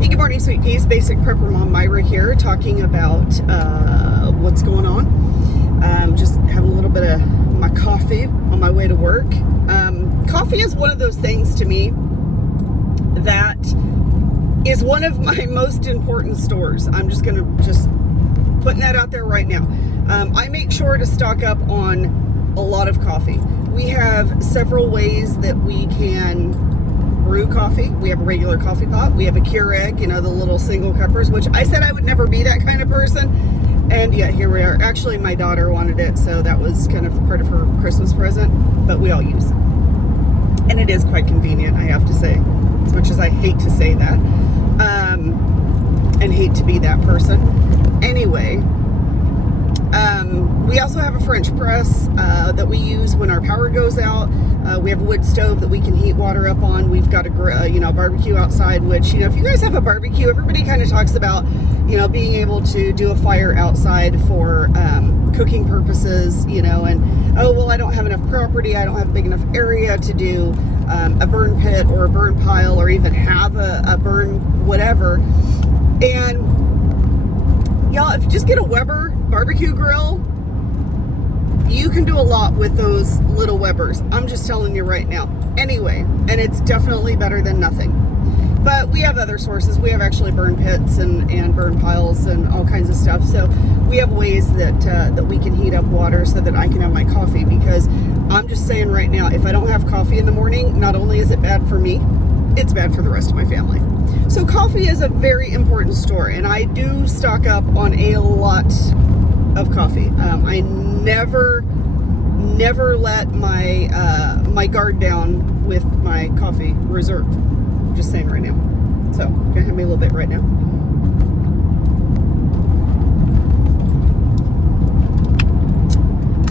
Hey, good morning, sweet peas. Basic Prepper Mom Myra here, talking about what's going on. Just having a little bit of my coffee on my way to work. Coffee is one of those things to me that is one of my most important stores. I'm just putting that out there right now. I make sure to stock up on a lot of coffee. We have several ways that we can brew coffee. We have a regular coffee pot. We have a Keurig, the little single cuppers, which I said I would never be that kind of person. And yet here we are. Actually, my daughter wanted it, so that was kind of part of her Christmas present, but we all use it. And it is quite convenient, I have to say, as much as I hate to say that, and hate to be that person. Anyway, we also have a French press that we use when our power goes out. We have a wood stove that we can heat water up on. We've got a barbecue outside, which, if you guys have a barbecue, everybody kind of talks about, being able to do a fire outside for cooking purposes, and, oh, well, I don't have enough property. I don't have a big enough area to do a burn pit or a burn pile or even have a burn whatever. And y'all, if you just get a Weber barbecue grill, you can do a lot with those little Webers. I'm just telling you right now. Anyway, and it's definitely better than nothing. But we have other sources. We have actually burn pits and burn piles and all kinds of stuff. So we have ways that we can heat up water so that I can have my coffee. Because I'm just saying right now, if I don't have coffee in the morning, not only is it bad for me, it's bad for the rest of my family. So coffee is a very important store, and I do stock up on a lot of coffee. I never let my guard down with my coffee reserve. Just saying right now. So, gonna have me a little bit right now.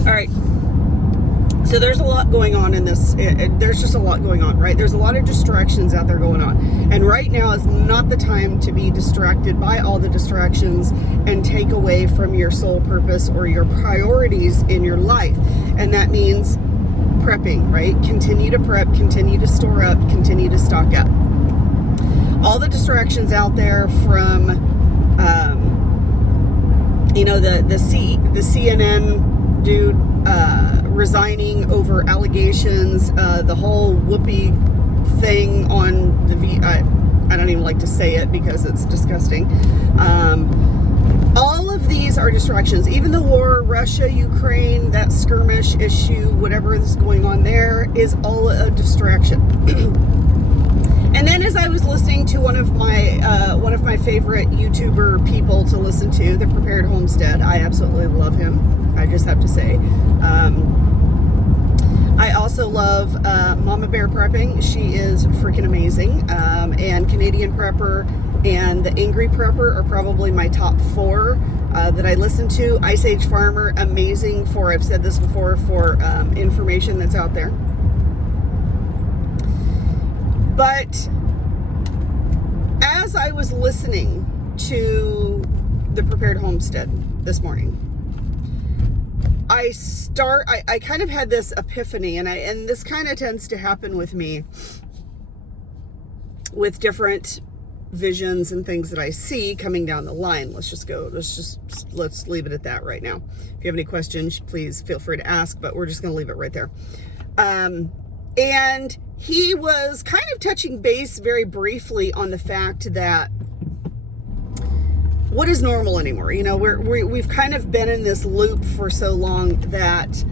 All right. So there's a lot going on in this. There's just a lot going on, right? There's a lot of distractions out there going on. And right now is not the time to be distracted by all the distractions and take away from your sole purpose or your priorities in your life. And that means prepping, right? Continue to prep, continue to store up, continue to stock up. All the distractions out there from, the CNN dude, resigning over allegations, the whole Whoopi thing on the I don't even like to say it because it's disgusting. All of these are distractions. Even the war, Russia, Ukraine, that skirmish issue, whatever is going on there, is all a distraction. And then as I was listening to one of my favorite YouTuber people to listen to, The Prepared Homestead, I absolutely love him, I just have to say. I also love Mama Bear Prepping. She is freaking amazing. And Canadian Prepper and The Angry Prepper are probably my top 4 that I listen to. Ice Age Farmer, amazing for, I've said this before, for information that's out there. But as I was listening to The Prepared Homestead this morning, I kind of had this epiphany, and this kind of tends to happen with me with different visions and things that I see coming down the line. Let's leave it at that right now. If you have any questions, please feel free to ask, but we're just going to leave it right there. And he was kind of touching base very briefly on the fact that what is normal anymore? We've kind of been in this loop for so long that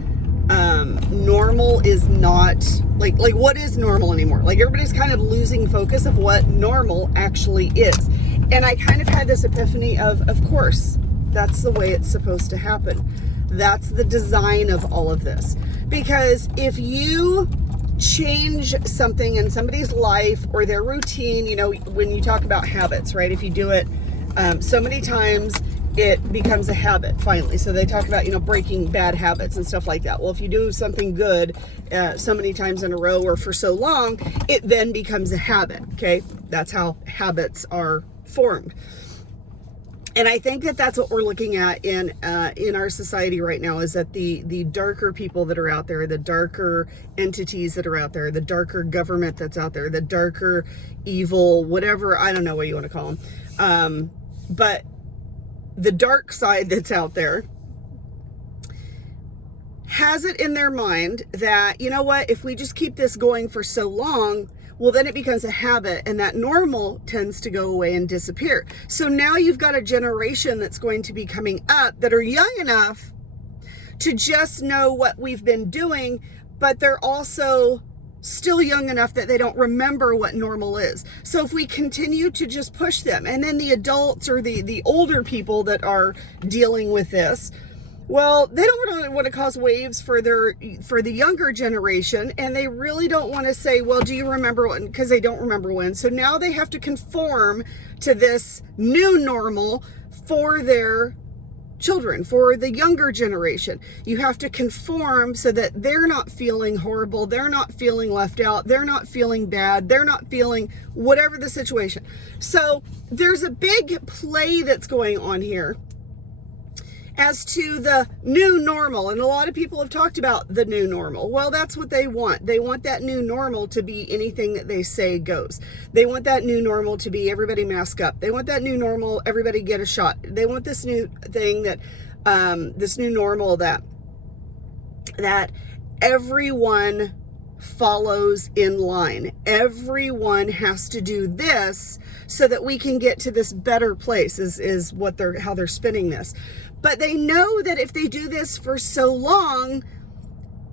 normal is not like what is normal anymore? Like everybody's kind of losing focus of what normal actually is. And I kind of had this epiphany of course, that's the way it's supposed to happen. That's the design of all of this. Because if you change something in somebody's life or their routine, when you talk about habits, right? If you do it so many times, it becomes a habit finally. So they talk about, breaking bad habits and stuff like that. Well, if you do something good so many times in a row or for so long, it then becomes a habit, okay? That's how habits are formed. And I think that that's what we're looking at in our society right now, is that the darker people that are out there, the darker entities that are out there, the darker government that's out there, the darker evil, whatever, I don't know what you want to call them. But the dark side that's out there has it in their mind that, you know what, if we just keep this going for so long, well, then it becomes a habit, and that normal tends to go away and disappear. So now you've got a generation that's going to be coming up that are young enough to just know what we've been doing, but they're also still young enough that they don't remember what normal is. So if we continue to just push them, and then the adults or the older people that are dealing with this, well, they don't really want to cause waves for the younger generation, and they really don't want to say, well, do you remember when? Because they don't remember when. So now they have to conform to this new normal for their children, for the younger generation. You have to conform so that they're not feeling horrible, they're not feeling left out, they're not feeling bad, they're not feeling whatever the situation. So there's a big play that's going on here as to the new normal. And a lot of people have talked about the new normal. Well, that's what they want. They want that new normal to be anything that they say goes. They want that new normal to be everybody mask up. They want that new normal, everybody get a shot. They want this new thing that, this new normal that everyone follows in line. Everyone has to do this so that we can get to this better place, is what how they're spinning this. But they know that if they do this for so long,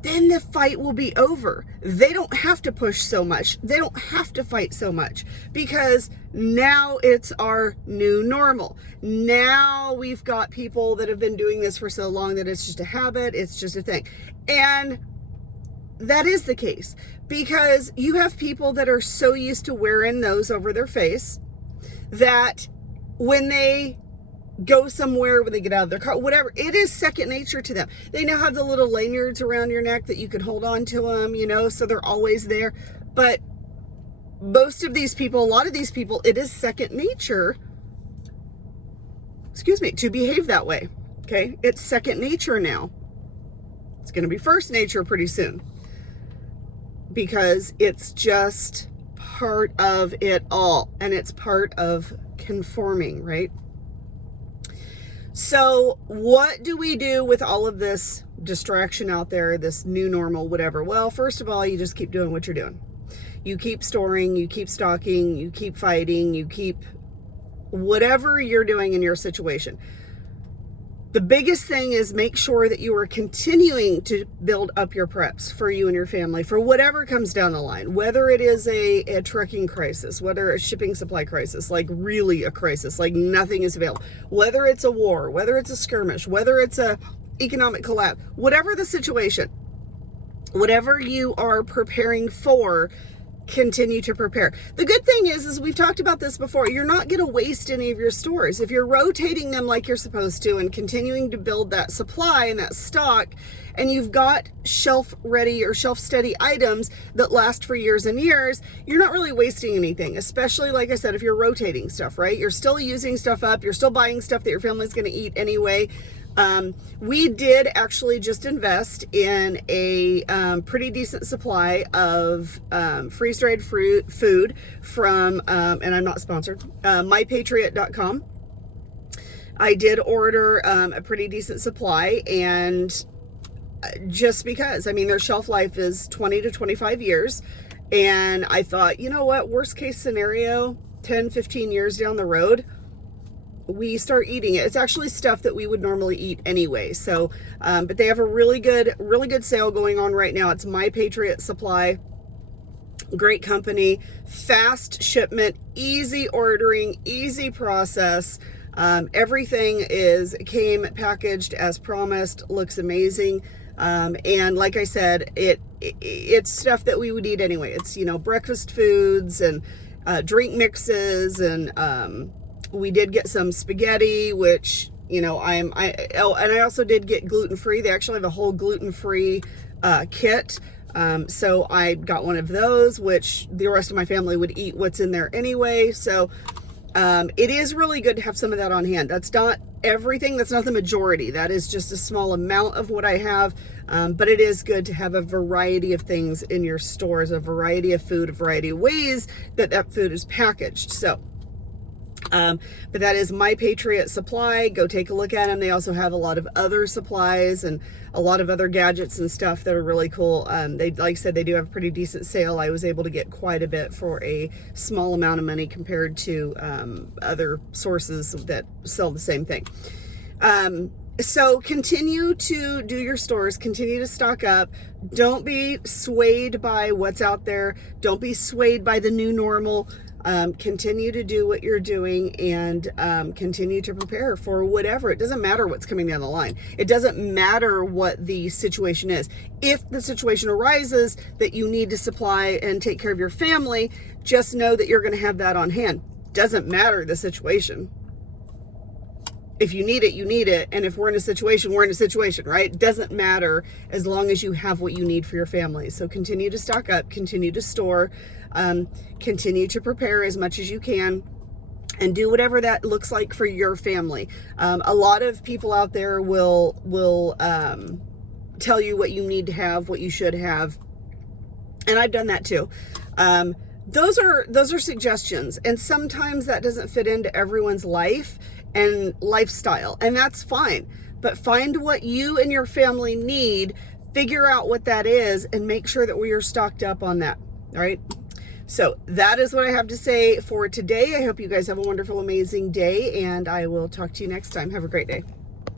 then the fight will be over. They don't have to push so much. They don't have to fight so much, because now it's our new normal. Now we've got people that have been doing this for so long that it's just a habit, it's just a thing. And that is the case, because you have people that are so used to wearing those over their face that when they go somewhere, when they get out of their car, whatever, it is second nature to them. They now have the little lanyards around your neck that you can hold on to them, so they're always there. But most of these people, a lot of these people, it is second nature, to behave that way. Okay, it's second nature now. It's going to be first nature pretty soon, because it's just part of it all, and it's part of conforming, right? So what do we do with all of this distraction out there, this new normal, whatever? Well, first of all, you just keep doing what you're doing. You keep storing, you keep stocking, you keep fighting, you keep whatever you're doing in your situation. The biggest thing is make sure that you are continuing to build up your preps for you and your family for whatever comes down the line, whether it is a trucking crisis, whether a shipping supply crisis, like really a crisis, like nothing is available, whether it's a war, whether it's a skirmish, whether it's a economic collapse, whatever the situation, whatever you are preparing for, continue to prepare. The good thing is we've talked about this before, you're not going to waste any of your stores. If you're rotating them like you're supposed to and continuing to build that supply and that stock, and you've got shelf ready or shelf steady items that last for years and years, you're not really wasting anything, especially, like I said, if you're rotating stuff, right? You're still using stuff up, you're still buying stuff that your family's going to eat anyway. We did actually just invest in a pretty decent supply of freeze-dried food from, and I'm not sponsored, mypatriot.com. I did order a pretty decent supply, and just because, I mean, their shelf life is 20 to 25 years, and I thought, you know what, worst case scenario, 10, 15 years down the road, we start eating it. It's actually stuff that we would normally eat anyway. So, but they have a really good sale going on right now. It's My Patriot Supply. Great company, fast shipment, easy ordering, easy process. Everything came packaged as promised, looks amazing. And like I said, it's stuff that we would eat anyway. It's, breakfast foods and drink mixes, and we did get some spaghetti, which, and I also did get gluten-free. They actually have a whole gluten-free kit. So I got one of those, which the rest of my family would eat what's in there anyway. So It is really good to have some of that on hand. That's not everything. That's not the majority. That is just a small amount of what I have. But it is good to have a variety of things in your stores, a variety of food, a variety of ways that that food is packaged. So, but that is My Patriot Supply. Go take a look at them. They also have a lot of other supplies and a lot of other gadgets and stuff that are really cool. They, like I said, they do have a pretty decent sale. I was able to get quite a bit for a small amount of money compared to other sources that sell the same thing. So continue to do your stores, continue to stock up. Don't be swayed by what's out there. Don't be swayed by the new normal. Continue to do what you're doing and continue to prepare for whatever. It doesn't matter what's coming down the line. It doesn't matter what the situation is. If the situation arises that you need to supply and take care of your family, just know that you're going to have that on hand. Doesn't matter the situation. If you need it, you need it. And if we're in a situation, we're in a situation, right? It doesn't matter as long as you have what you need for your family. So continue to stock up, continue to store, continue to prepare as much as you can, and do whatever that looks like for your family. A lot of people out there will tell you what you need to have, what you should have. And I've done that too. Those are suggestions. And sometimes that doesn't fit into everyone's life and lifestyle, and that's fine. But find what you and your family need, figure out what that is, and make sure that we are stocked up on that. All right. So that is what I have to say for today. I hope you guys have a wonderful, amazing day, and I will talk to you next time. Have a great day.